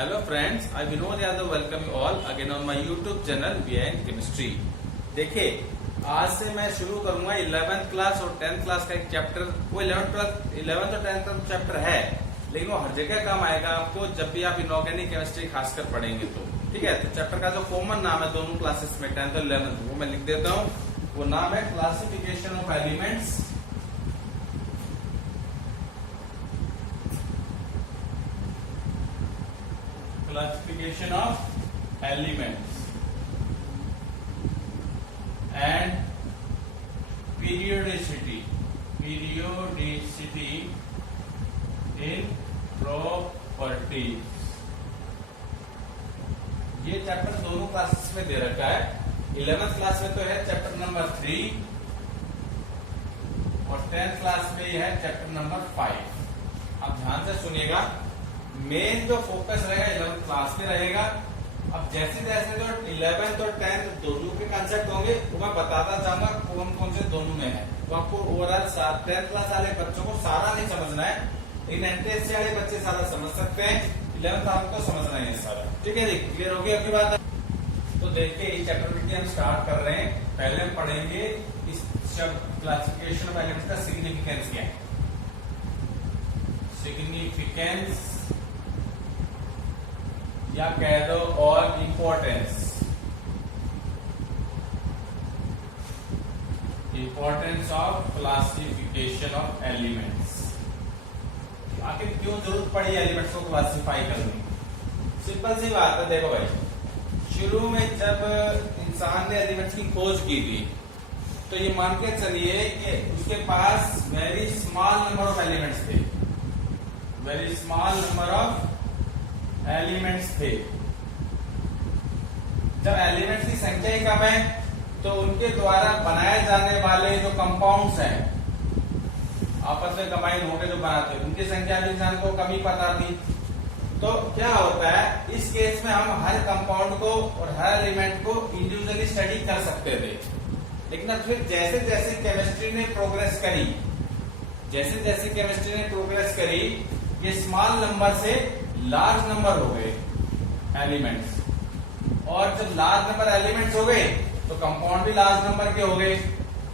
Hello friends, I Vinod Yadav welcome you all again on my YouTube channel Behind Chemistry। देखिए, आज से मैं शुरू करूंगा 11th क्लास और 10th क्लास का एक चैप्टर। वो 11th और 10th का चैप्टर है, लेकिन वो हर जगह काम आएगा आपको जब भी आप इनऑर्गेनिक केमिस्ट्री खासकर पढ़ेंगे तो। ठीक है, तो चैप्टर का जो कॉमन नाम है दोनों क्लासेस में 10th और 11th, वो मैं लिख देता हूँ। वो नाम है classification of elements. Classification of elements and periodicity in properties। ये चैप्टर दोनों क्लासेस में दे रखा है। 11th क्लास में तो है चैप्टर नंबर 3 और 10th क्लास में ये है चैप्टर नंबर 5। अब ध्यान से सुनिएगा, मेन जो फोकस रहेगा 11th क्लास में रहेगा। अब जैसे जैसे जो 11th और 10th दोनों के कंसेप्ट होंगे वो मैं बताता जाऊंगा कौन कौन से दोनों में है। तो आपको ओवरऑल 10th क्लास वाले बच्चों को सारा नहीं समझना है, लेकिन एनटीएससी वाले बच्चे सारा समझ सकते हैं। 11th आपको समझना है सारा। ठीक है जी, क्लियर हो गया आपकी बात? तो देखिए ये चैप्टर में हम स्टार्ट कर रहे हैं। पहले हम पढ़ेंगे इस शब्द क्लासिफिकेशन ऑफ एलिमेंट्स का सिग्निफिकेंस क्या है। सिग्निफिकेंस या कह दो और importance of classification of elements. आखिर क्यों जरूरत पड़ी एलिमेंट्स को क्लासिफाई करने? सिंपल सी बात है। देखो भाई, शुरू में जब इंसान ने एलिमेंट्स की खोज की थी तो ये मान के चलिए कि उसके पास very small number of elements थे। Very small number of elements थे। जब एलिमेंट्स की संख्या ही कम है तो उनके द्वारा बनाए जाने वाले जो कंपाउंड्स हैं, आपस में कंबाइन होकर जो बनाते हैं, उनकी संख्या भी इंसान को कम ही पता थी। तो क्या होता है, इस केस में हम हर कंपाउंड को और हर एलिमेंट को इंडिविजुअली स्टडी कर सकते थे। लेकिन अब फिर जैसे जैसे केमिस्ट्री ने प्रोग्रेस करी, ये स्मॉल नंबर से लार्ज नंबर हो गए एलिमेंट्स, और जब लार्ज नंबर एलिमेंट्स हो गए तो कंपाउंड भी लार्ज नंबर के हो गए।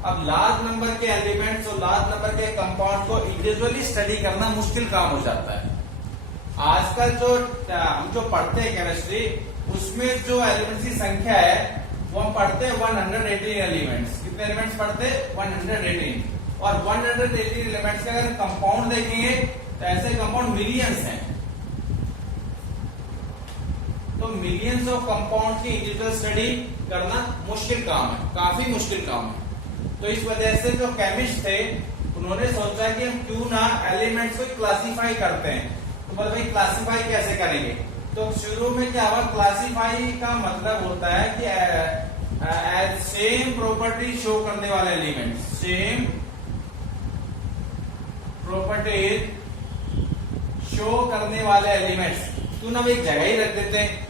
अब लार्ज नंबर के एलिमेंट्स और लार्ज नंबर के कंपाउंड को इंडिविजुअली स्टडी करना मुश्किल काम हो जाता है। आजकल हम जो पढ़ते हैं केमिस्ट्री, उसमें जो एलिमेंट्स की संख्या है वो हम पढ़ते हैं 118 एलिमेंट्स। कितने एलिमेंट्स पढ़ते हैं? 118। और 118 एलिमेंट्स के अगर कंपाउंड देखेंगे तो ऐसे कंपाउंड मिलियंस हैं। तो मिलियंस ऑफ कंपाउंड की इंडिविजुअल स्टडी करना मुश्किल काम है, काफी मुश्किल काम है। तो इस वजह से जो केमिस्ट थे उन्होंने सोचा कि हम क्यों ना एलिमेंट्स को क्लासिफाई करते हैं। तो बोले भाई क्लासिफाई कैसे करेंगे? तो शुरू में क्या हुआ, क्लासिफाई का मतलब होता है कि सेम प्रॉपर्टी शो करने वाले एलिमेंट, सेम प्रॉपर्टी शो करने वाले एलिमेंट्स क्यों ना एक जगह ही रख देते हैं।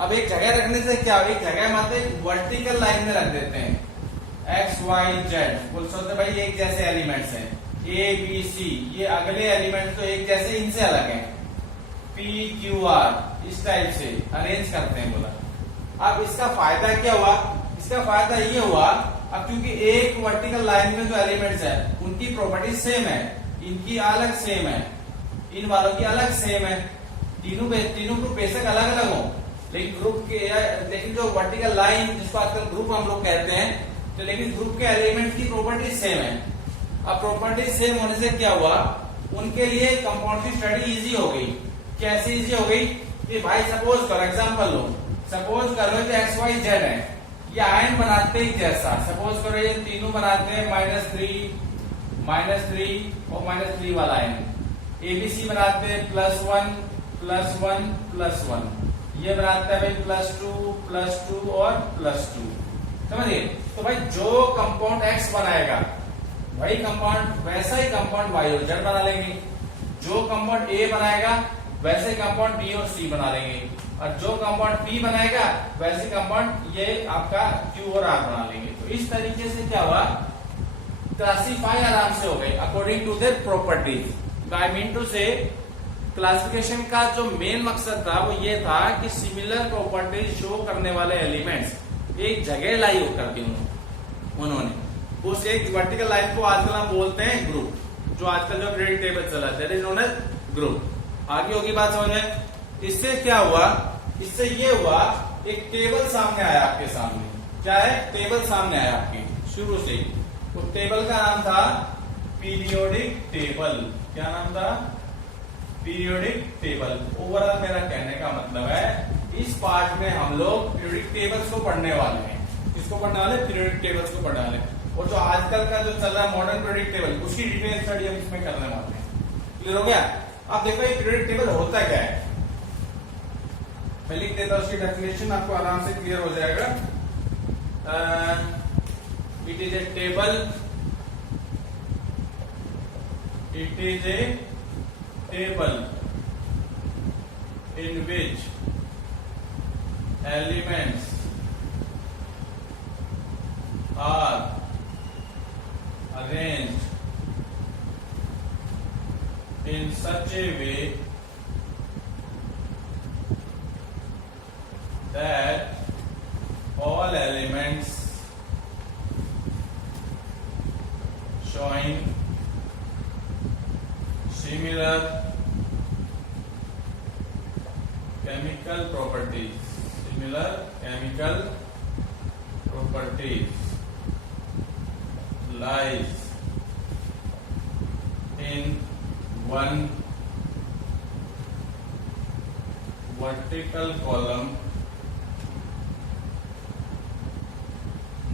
अब एक जगह रखने से क्या, एक जगह मतलब वर्टिकल लाइन में रख देते हैं, एक्स वाई जेड। बोल सकते भाई एक जैसे एलिमेंट्स हैं, ए बी सी, ये अगले एलिमेंट तो एक जैसे, इनसे अलग है, पी क्यू आर, इस टाइप से अरेंज करते हैं। बोला अब इसका फायदा क्या हुआ? इसका फायदा ये हुआ, अब क्योंकि एक वर्टिकल लाइन में जो एलिमेंट्स है उनकी प्रॉपर्टी सेम है, इनकी अलग सेम है, इन वालों की अलग सेम है। तीनों ग्रुप बेशक अलग अलग हो, लेकिन जो वर्टिकल लाइन जिसको आजकल ग्रुप हम लोग कहते हैं, तो लेकिन ग्रुप के एलिमेंट की प्रॉपर्टी सेम है। अब प्रॉपर्टी सेम होने से क्या हुआ, उनके लिए कंपाउंड की स्टडी इजी हो गई। कैसे इजी हो गई कि भाई सपोज करो, एग्जांपल लो, सपोज करो कि एक्स वाई जेड है, ये आयन बनाते ही जैसा, सपोज करो ये तीनों बनाते हैं -3 और -3 वाला आयन। एबीसी बनाते हैं +1 +1 +1, ये बनाता है भाई +2 और +2। समझिए? तो भाई जो कंपाउंड एक्स बनाएगा वही कंपाउंड, वैसा ही कंपाउंड वाई और जेड बना लेंगे। जो कंपाउंड ए बनाएगा वैसे कंपाउंड बी और सी बना लेंगे, और जो कंपाउंड पी बनाएगा वैसे कंपाउंड ये आपका क्यू और आर बना लेंगे। तो इस तरीके से क्या हुआ, क्लासिफाई आराम से हो गई according to their properties. I mean to say classification का जो मेन मकसद था वो ये था कि सिमिलर प्रॉपर्टीज शो करने वाले एलिमेंट्स एक जगह लाई कर दी उन्होंने। उस एक वर्टिकल लाइन को आजकल हम बोलते हैं ग्रुप, जो आजकल जो पीरियोडिक टेबल चला that is known age group. आगे होगी बात समझ में। इससे क्या हुआ, इससे ये हुआ एक टेबल सामने आया आपके सामने। क्या है, टेबल सामने आया आपकी शुरू से। उस टेबल का नाम था पीरियोडिक टेबल। क्या नाम था, पीरियोडिक टेबल। ओवरऑल मेरा कहने का मतलब है इस पार्ट में हम लोग पीरियोडिक टेबल्स को पढ़ने वाले हैं। किसको पढ़ने वाले, पीरियोडिक टेबल्स को पढ़ने वाले। और जो आजकल का जो चल रहा है मॉडर्न पीरियोडिक टेबल, उसकी डिटेल स्टडी हम इसमें करने वाले हैं। क्लियर हो गया। अब देखो ये पीरियोडिक टेबल होता क्या है, मैं लिख देता हूं उसकी डेफिनेशन, आपको आराम से क्लियर हो जाएगा। It is a table, it is a table in which elements are arranged in such a way that all elements showing similar chemical properties, similar chemical properties lies in one vertical column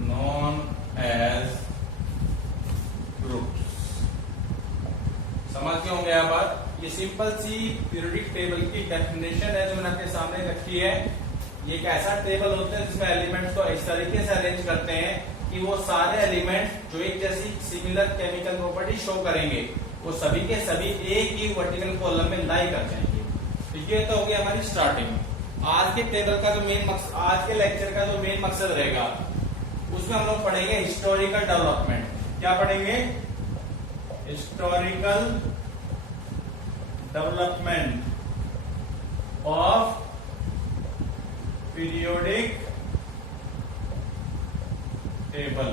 known as groups। समझ गए होंगे आप बात। ये simple सी periodic table की definition है जो मैंने आपके सामने रखी है। ये एक ऐसा टेबल होता है जिसमें एलिमेंट्स को इस तरीके से अरेंज करते हैं कि वो सारे एलिमेंट्स जो एक जैसी सिमिलर केमिकल प्रॉपर्टी शो करेंगे वो सभी के सभी एक ही वर्टिकल कॉलम में लाई कर जाएंगे। तो ये तो हो गया हमारी स्टार्टिंग। आज के टेबल का जो मेन मकसद, आज के लेक्चर का जो मेन मकसद रहेगा उसमें हम लोग पढ़ेंगे हिस्टोरिकल डेवलपमेंट। क्या पढ़ेंगे, historical development of periodic table.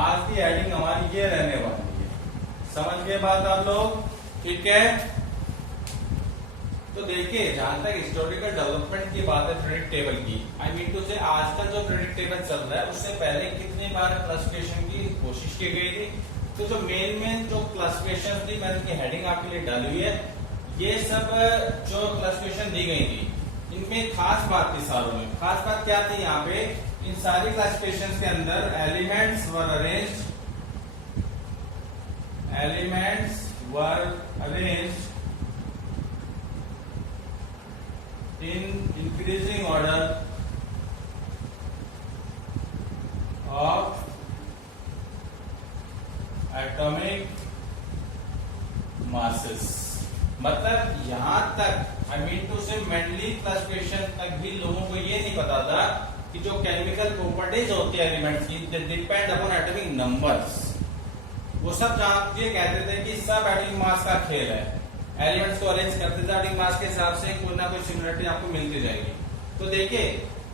आज की हेडिंग हमारी ये रहने वाली है। समझ गए बात आप लोग, ठीक है। तो देखिए जहां तक हिस्टोरिकल डेवलपमेंट की बात है पीरियोडिक टेबल की, आई मीन टू से आजकल जो पीरियोडिक टेबल चल रहा है उससे पहले कितनी बार क्लासिफिकेशन की कोशिश की गई थी। तो जो मेन जो क्लासिफिकेशन थी मैंने की हेडिंग आपके लिए डाली हुई है। ये सब जो क्लासिफिकेशन दी गई थी इनमें खास बात थी, सारों में खास बात क्या थी, यहाँ पे इन सारी क्लासिफिकेशन के अंदर elements were arranged in increasing order of atomic masses। मतलब यहां तक आई मीन टू से मेंटली क्लासिफिकेशन तक भी लोगों को ये नहीं पता था कि जो केमिकल प्रॉपर्टीज होती है एलिमेंट्स की they depend upon atomic numbers. वो सब जानते कहते थे कि सब एटॉमिक मास का खेल है, एलिमेंट्स को अरेंज करते थे एटॉमिक मास के हिसाब से कोई ना कोई सिमिलरिटी आपको मिलती जाएगी। तो देखिए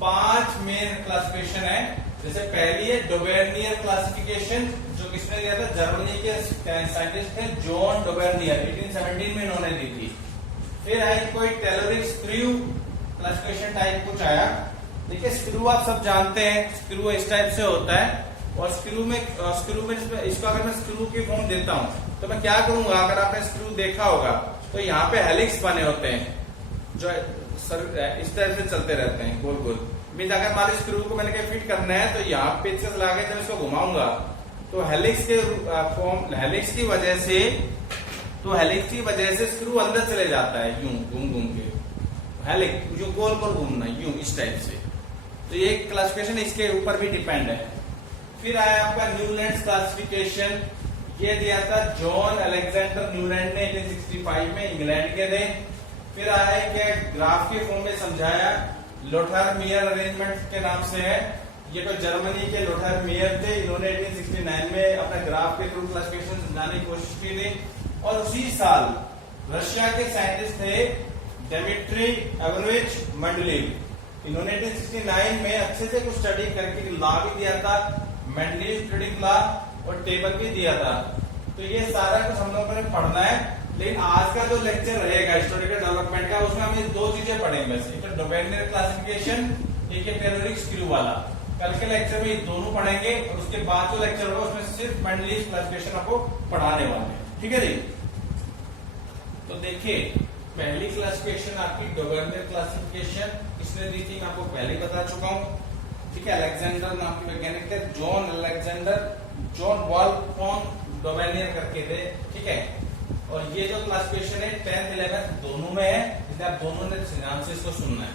5 मेन क्लासिफिकेशन है। जैसे पहली है डोबेर्नियर क्लासिफिकेशन, जो किसने दिया था, जर्मनी के साइंटिस्ट थे जॉन डोबेर्नियर, 1817 में इन्होंने दी थी। फिर आई कोई टेलरिक स्क्रू क्लासिफिकेशन टाइप कुछ आया। देखिए स्क्रू आप सब जानते हैं, स्क्रू इस टाइप से होता है और स्क्रू में इसको अगर मैं स्क्रू की फॉर्म देता हूं तो मैं क्या करूंगा, अगर आपने स्क्रू देखा होगा तो यहाँ पे हेलिक्स बने होते हैं जो इस तरह से चलते रहते हैं गोल गोल। मीन अगर हमारे स्क्रू को मैंने क्या फिट करना है तो यहाँ पेचकस लगा के जब इसको घुमाऊंगा तो हेलिक्स के फॉर्म, हेलिक्स की वजह से स्क्रू अंदर चले जाता है यूं घूम घूम के, हेलिक्स जो गोल गोल घूमना यूं इस टाइप से। तो ये क्लासिफिकेशन इसके ऊपर भी डिपेंड है। फिर आया आपका न्यूलैंड क्लासिफिकेशन, ये दिया था जॉन अलेक्जेंडर न्यूलैंड ने 1865 में, इंग्लैंड के थे। फिर आया क्या ग्राफ के फॉर्म में समझाया, लोथर मेयर अरेंजमेंट के नाम से है। ये तो जर्मनी के लोथर मेयर थे, इन्होंने 1869 में अपने ग्राफ के थ्रू क्लासिफिकेशन समझाने की कोशिश की थी। और उसी साल रशिया के साइंटिस्ट थे डिमिट्री एवरोविच मेंडलीव। इन्होंने 1969 में अच्छे से कुछ स्टडी करके लॉ भी दिया था, मेंडलीव ट्रेडिंग लॉ, और टेबल भी दिया था। तो ये सारा कुछ हम लोगों ने पढ़ना है। लेकिन आज का जो लेक्चर रहेगा हिस्टोरिकल डेवलपमेंट का, उसमें हम ये दो चीजें पढ़ेंगे बस, एक तो डोबेनियर क्लासिफिकेशन, एक है टेलरिक स्क्रू वाला। कल के लेक्चर में ये दोनों पढ़ेंगे और उसके बाद जो लेक्चर होगा उसमें सिर्फ मेंडलीव क्लासिफिकेशन आपको पढ़ाने वाले हैं। ठीक है जी। तो देखिए, पहली क्लासिफिकेशन आपकी डोबेनियर क्लासिफिकेशन किसने दी थी, मैं आपको पहले ही बता चुका हूँ। ठीक है, अलेक्जेंडर नाम के वैज्ञानिक थे, जॉन अलेक्जेंडर जॉन वॉल्फ्राम डोबेनियर करके थे। ठीक है, और ये जो क्लासिफिकेशन है 10th 11th दोनों में है, इसलिए आप दोनों ने ध्यान से इसको सुनना है।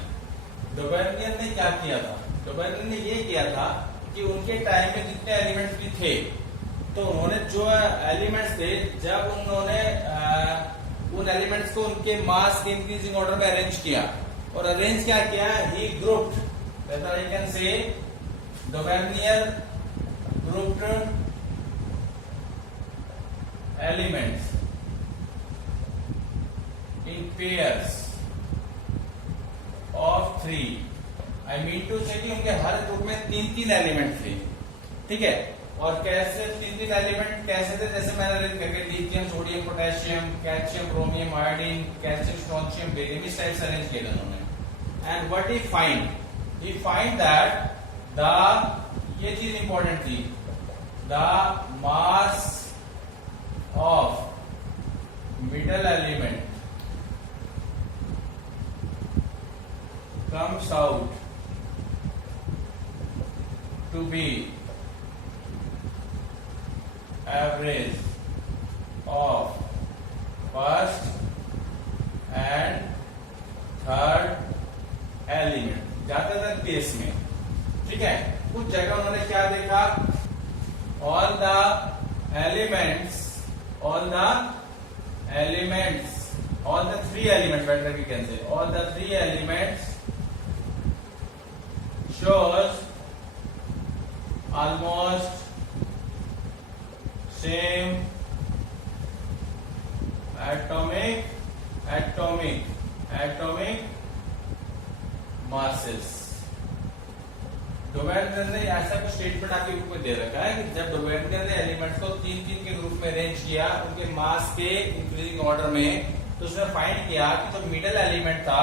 डोबेनियर ने क्या किया था, डोबेनियर ने ये किया था कि उनके टाइम में जितने एलिमेंट्स भी थे, तो उन्होंने जो एलिमेंट्स थे, जब उन्होंने उन एलिमेंट्स को उनके मास के इंक्रीजिंग ऑर्डर में अरेंज किया, और अरेंज क्या किया, ही grouped, whether I can say Dominier grouped elements in pairs of 3. I mean to say कि उनके हर ग्रुप में 3-3 एलिमेंट थे। ठीक है, और कैसे 3-3 एलिमेंट कैसे थे, जैसे मैंने अरेंज करके lithium, sodium, potassium, calcium, chromium, iodine, calcium, strontium, barium, इस टाइप से अरेंज किया उन्होंने। And what he find, he find that the, ये चीज इंपॉर्टेंट थी, the mass of middle element comes out to be average of first and third element ज्यादातर case में। ठीक है, कुछ जगह उन्होंने क्या देखा, all the elements all the 3 elements, better we can say all the 3 elements shows almost same atomic masses। Dobereiner ने ऐसा कुछ स्टेटमेंट आपके ग्रुप में दे रखा है कि जब डोबेनियर ने एलिमेंट्स को 3-3 के ग्रुप में अरेंज किया उनके मास के इंक्रीजिंग ऑर्डर में, तो उसने फाइंड किया कि जो मिडिल एलिमेंट था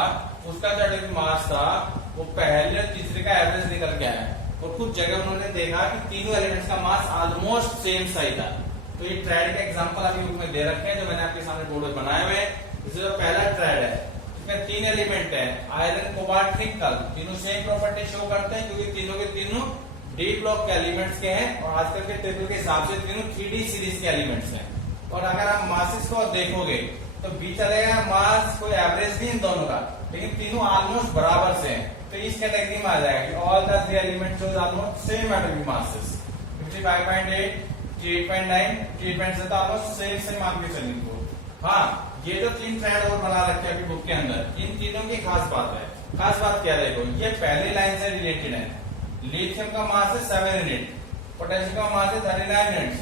उसका जो मास था वो पहले और तीसरे का एवरेज निकल गया है। और कुछ जगह उन्होंने देखा कि तीनों एलिमेंट्स का मास ऑलमोस्ट सेम साइज था। तो ये ट्रेड का एग्जांपल आपके ग्रुप में दे रखे हैं, जो मैंने आपके सामने बोर्ड में बनाए हुए हैं। इसमें जो पहला ट्रेड है, इसमें 3 एलिमेंट है, आयरन, कोबाल्ट, निकल, तीनों सेम प्रॉपर्टी शो करते हैं क्योंकि तीनों के तीनों डी ब्लॉक के एलिमेंट्स के हैं, और आजकल के टेबल के हिसाब से तीनों 3D सीरीज के एलिमेंट्स हैं। और अगर आप मासेस को देखोगे तो बी चलेगा मास, कोई एवरेज नहीं इन दोनों का, लेकिन तीनों ऑलमोस्ट बराबर से हैं, तो इस कैटेगरी में आ जाएगा all the 3 elements shows almost same atomic masses. 55.8, 38.9, 38.7 almost same मान के चलेंगे को। हाँ, ये जो 3 ट्रेड और बना रखे हैं अभी बुक के अंदर, इन तीनों की खास बात है। खास बात क्या देखो, ये पहली लाइन से रिलेटेड है। लिथियम का मास है 7 यूनिट, पोटेशियम का मास है 39 यूनिट्स,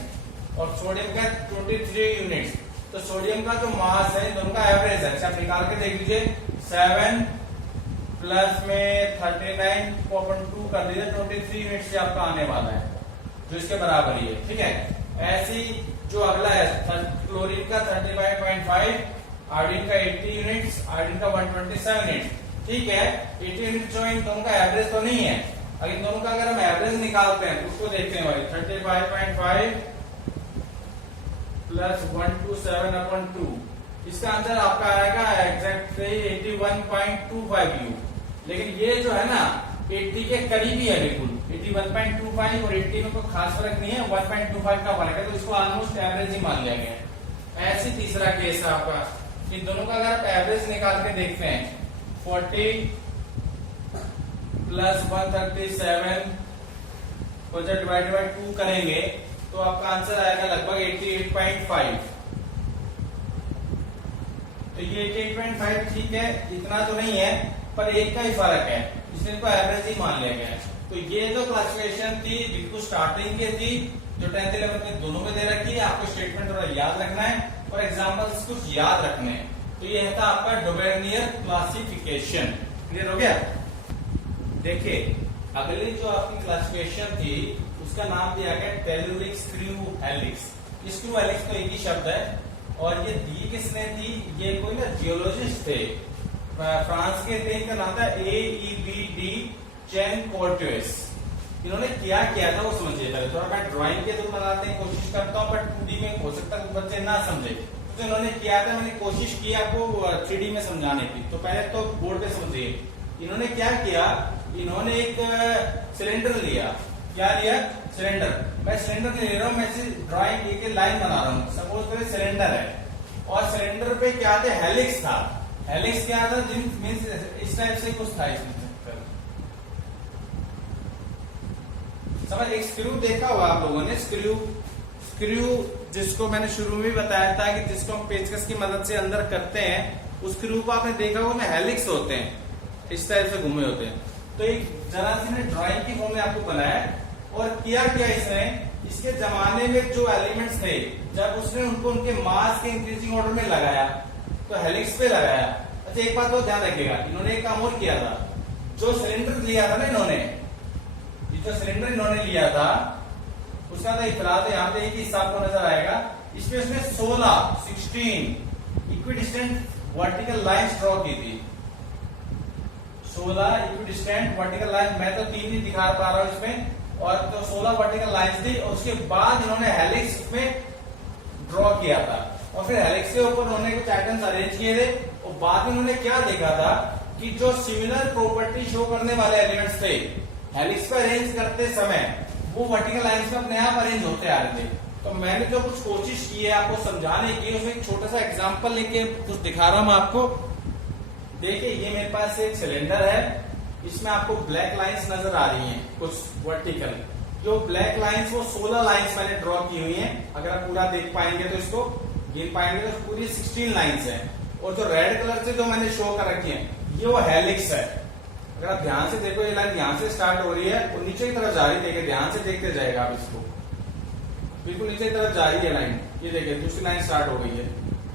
और सोडियम का 23 यूनिट्स। तो सोडियम का जो मास है दोनों का एवरेज है, आप निकाल के देख लीजिए, 7 प्लस में 39.2 कर लीजिए, 23 यूनिट से आपका आने वाला है, जो इसके बराबर ही है। ठीक है, ऐसी जो अगला है क्लोरीन का 35.5, आयोडीन का 80 यूनिट्स, आयोडीन का 127 यूनिट्स। ठीक है, 80 यूनिट जो इन दोनों का एवरेज तो नहीं है, अगर इन दोनों का अगर हम एवरेज निकालते हैं तो उसको देखते हैं भाई, 35.5 प्लस 127/2, इसका आंसर आपका आएगा एग्जैक्टली 81.25 यू। लेकिन ये जो है ना 80 के करीब ही है, बिल्कुल 81.25 और 80 में कोई खास फर्क नहीं है, 1.25 का फर्क है, तो इसको ऑलमोस्ट एवरेज ही मान लिया गया। ऐसी तीसरा केस है आपका, इन दोनों का अगर आप एवरेज निकाल के देखते हैं, 40 प्लस 137 को जब डिवाइड बाय 2 करेंगे तो आपका आंसर आएगा लगभग 88.5। तो ये 88.5 ठीक है, इतना तो नहीं है, पर एक का ही फर्क है, इसलिए इनको एवरेज ही मान लिया गया है। तो ये जो क्लासिफिकेशन थी बिल्कुल स्टार्टिंग की थी, जो 10th 11th में दोनों में दे रखी है। आपको स्टेटमेंट थोड़ा याद रखना है और एग्जांपल्स कुछ याद रखने हैं। तो ये था आपका डोबेनियर क्लासिफिकेशन। क्लियर हो गया? देखिए अगली जो आपकी क्लासिफिकेशन थी उसका नाम दिया गया टेलुरिक स्क्रू हेलिक्स। स्क्रू हेलिक्स तो एक ही शब्द है, और ये दी किसने थी? ये कोई ना जियोलॉजिस्ट थे, फ्रांस के थे, इनका नाम था AEBD चैन कोर्टेस। इन्होंने क्या किया था वो समझिए। थोड़ा मैं ड्राइंग के तो बनाने की कोशिश करता हूँ, बट 2D में हो सकता है बच्चे ना समझे। तो इन्होंने किया था, मैंने कोशिश की आपको 3D में समझाने की, तो पहले तो बोर्ड पे समझिए। इन्होंने क्या किया, इन्होंने एक सिलेंडर लिया। क्या लिया? सिलेंडर। मैं सिलेंडर ले रहा हूँ, मैं ड्राइंग एक लाइन बना रहा हूँ। सपोज करें सिलेंडर है, और सिलेंडर पे क्या था? हेलिक्स था। हेलिक्स क्या था? मीन्स इस टाइप से कुछ था इसमें। समझ, एक स्क्रू देखा होगा आप लोगों ने, स्क्रू जिसको मैंने शुरू में भी बताया था कि जिसको हम पेचकस की मदद से अंदर करते हैं, उस स्क्रू को आपने देखा होगा में हेलिक्स होते हैं, इस टाइप से घूमे होते हैं। तो एक जरा सी ड्राइंग की फॉर्म में आपको बनाया, और किया इसने, इसके जमाने में जो एलिमेंट्स थे, जब उसने उनको उनके मास के इंक्रीजिंग ऑर्डर में लगाया तो हेलिक्स पे लगाया। अच्छा एक बात तो ध्यान रखिएगा, इन्होंने एक काम और किया था। जो सिलेंडर लिया था ना इन्होंने, जो सिलेंडर इन्होंने लिया था उसका तो फिलहाल यहाँ पे एक ही हिसाब को नजर आएगा। इसमें उसने 16 इक्विडिस्टेंट वर्टिकल लाइंस ड्रॉ की थी। 16 इक्विडिस्टेंट वर्टिकल लाइन, मैं तो 3 ही दिखा पा रहा हूं इसमें, और तो 16 वर्टिकल लाइंस थी। और उसके बाद इन्होंने हेलिक्स में ड्रॉ किया था, और फिर हेलिक्स के ऊपर उन्होंने कुछ आइटम्स अरेंज किए थे। और बाद में उन्होंने क्या देखा था कि जो सिमिलर प्रॉपर्टी शो करने वाले एलिमेंट्स थे, हेलिक्स पे अरेंज करते समय वो वर्टिकल लाइंस में अपने आप अरेंज होते आ रहे थे। तो मैंने जो कुछ कोशिश की है आपको समझाने की, उसमें एक छोटा सा एग्जांपल लेके कुछ दिखा रहा हूं आपको। देखिए ये मेरे पास एक सिलेंडर है, इसमें आपको ब्लैक लाइंस नजर आ रही हैं, कुछ वर्टिकल। जो ब्लैक लाइंस वो 16 लाइंस मैंने ड्रॉ की हुई हैं। अगर आप पूरा देख पाएंगे तो इसको गिन पाएंगे तो पूरी 16 लाइंस है। और जो रेड कलर से जो मैंने शो कर रखी है, ये वो हेलिक्स है। अगर आप ध्यान से देखो, ये लाइन यहां से स्टार्ट हो रही है और नीचे की तरफ जा रही है। देखिए ध्यान से देखते जाएगा आप इसको, बिल्कुल नीचे की तरफ जा रही है लाइन। ये देखिए दूसरी लाइन स्टार्ट हो गई है,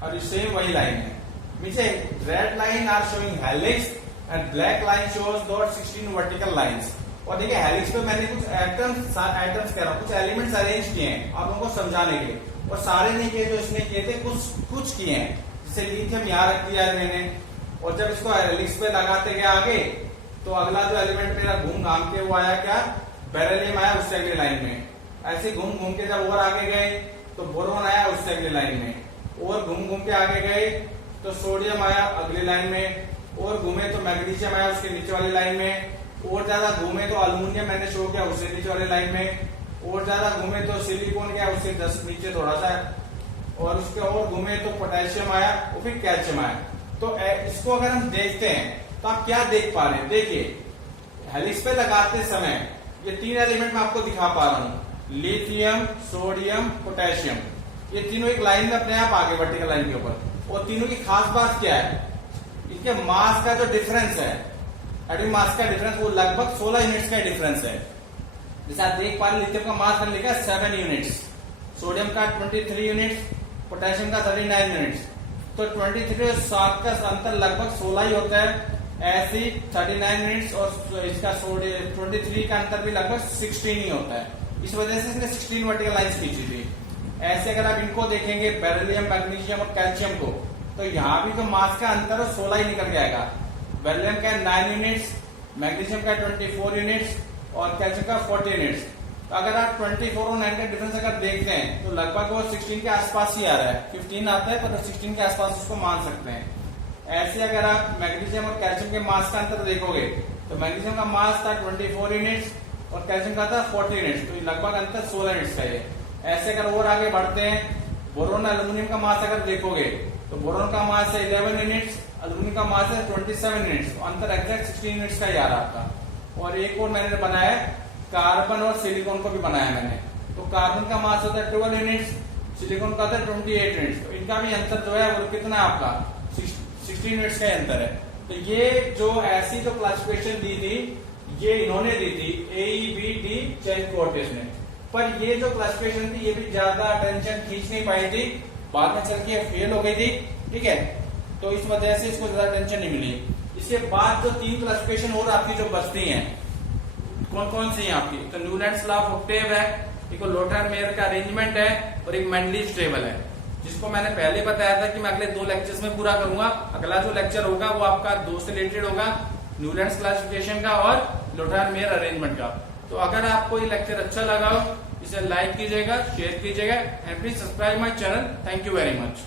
और सेम वही लाइन है। नीचे red line are showing helix and black line shows dot 16 vertical lines. और देखिए हेलिक्स पे मैंने कुछ आइटम्स कह रहा हूँ, कुछ एलिमेंट्स अरेंज किए हैं आप लोगों को समझाने के लिए। और सारे नहीं किए जो इसने किए थे, कुछ किए हैं। जैसे लिथियम यहाँ रख दिया मैंने, और जब इसको हेलिक्स पे लगाते गए आगे, तो अगला जो एलिमेंट मेरा घूम घाम के वो आया क्या? बेरिलियम आया उससे अगली लाइन में। ऐसे घूम घूम के जब और आगे गए तो बोरोन आया उससे अगली लाइन में, और घूम घूम के आगे गए तो सोडियम आया अगली लाइन में, और घूमे तो मैग्नीशियम आया उसके नीचे वाली लाइन में, और ज्यादा घूमे तो अल्युमिनियम मैंने शो किया उससे नीचे वाली लाइन में, और ज्यादा घूमे तो सिलिकॉन गया उससे जस्ट नीचे थोड़ा सा, और उसके और घूमे तो पोटेशियम आया और फिर कैल्शियम आया। तो इसको अगर हम देखते हैं तो आप क्या देख पा रहे हैं? देखिए हेलिक्स पे लगाते समय ये 3 एलिमेंट मैं आपको दिखा पा रहा हूं, लिथियम, सोडियम, पोटेशियम। ये तीनों एक लाइन में अपने आप आगे वर्टिकल लाइन के ऊपर। और तीनों की खास बात क्या है? इनके मास का जो डिफरेंस है, एटॉमिक मास का डिफरेंस, वो लगभग 16 यूनिट्स का डिफरेंस है। जैसे आप देख पा रहे लिथियम का मास मैंने लिखा 7 यूनिट्स, सोडियम का 23 यूनिट्स, पोटेशियम का 39 यूनिट्स। तो 23 और 7 का अंतर लगभग 16 ही होता है। ऐसे 39 यूनिट्स और इसका 23 का अंतर भी लगभग 16 ही होता है। इस वजह से इसने 16 वर्टिकल लाइंस खींची थी। ऐसे अगर आप इनको देखेंगे बेरिलियम, मैग्नीशियम और कैल्शियम को, तो यहाँ भी तो मास का अंतर है 16 ही निकल जाएगा। बेरिलियम का 9 यूनिट्स, मैग्नीशियम का 24 यूनिट्स और कैल्शियम का 40 यूनिट्स। तो अगर आप 24 और 9 का डिफरेंस अगर देखते हैं तो लगभग वो 16 के आसपास ही आ रहा है। 15 आता है पर 16 के आसपास उसको मान सकते हैं। ऐसे अगर आप मैग्नीशियम और कैल्शियम के मास का अंतर देखोगे तो मैग्नीशियम का मास था 24 यूनिट्स और कैल्शियम का था 40 यूनिट्स, तो लगभग अंतर 16 यूनिट्स का है। ऐसे अगर और आगे बढ़ते हैं, बोरोन एल्यूमिनियम का मास अगर देखोगे तो बोरोन का मास है 11 यूनिट्स, एल्यूमिनियम का मास है 27 यूनिट्स, तो अंतर एग्जैक्ट 16 यूनिट्स का ही आ रहा आपका। और एक और मैंने बनाया कार्बन और सिलिकॉन को भी बनाया मैंने, तो कार्बन का मास होता है 12 यूनिट्स, सिलिकॉन का होता है 28 यूनिट्स, तो इनका भी अंतर जो है वो कितना है आपका 16 यूनिट्स का अंतर है। तो ये जो ऐसी जो क्लासिफिकेशन दी थी ये इन्होंने दी थी AEBD चैन कोर्टेस ने, पर ये जो क्लासिफिकेशन थी ये भी ज्यादा अटेंशन खींच नहीं पाई थी, बाद में चल के फेल हो गई थी। ठीक है, तो इस वजह से इसको ज्यादा टेंशन नहीं मिली। इसके बाद जो 3 क्लासिफिकेशन और आपकी जो बचती हैं, कौन कौन सी है आपकी, तो न्यूलैंड्स लॉ ऑफ ऑक्टेव है, एक लोटर मेयर का अरेंजमेंट है और एक मेंडलीव टेबल है, जिसको मैंने पहले बताया था कि मैं अगले 2 लेक्चर्स में पूरा करूंगा। अगला जो लेक्चर होगा वो आपका 2 से रिलेटेड होगा, न्यूलैंड्स क्लासिफिकेशन का और लोटर मेयर अरेंजमेंट का। तो अगर आपको ये लेक्चर अच्छा लगा हो, इसे लाइक कीजिएगा, शेयर कीजिएगा and please subscribe my channel. Thank you very much.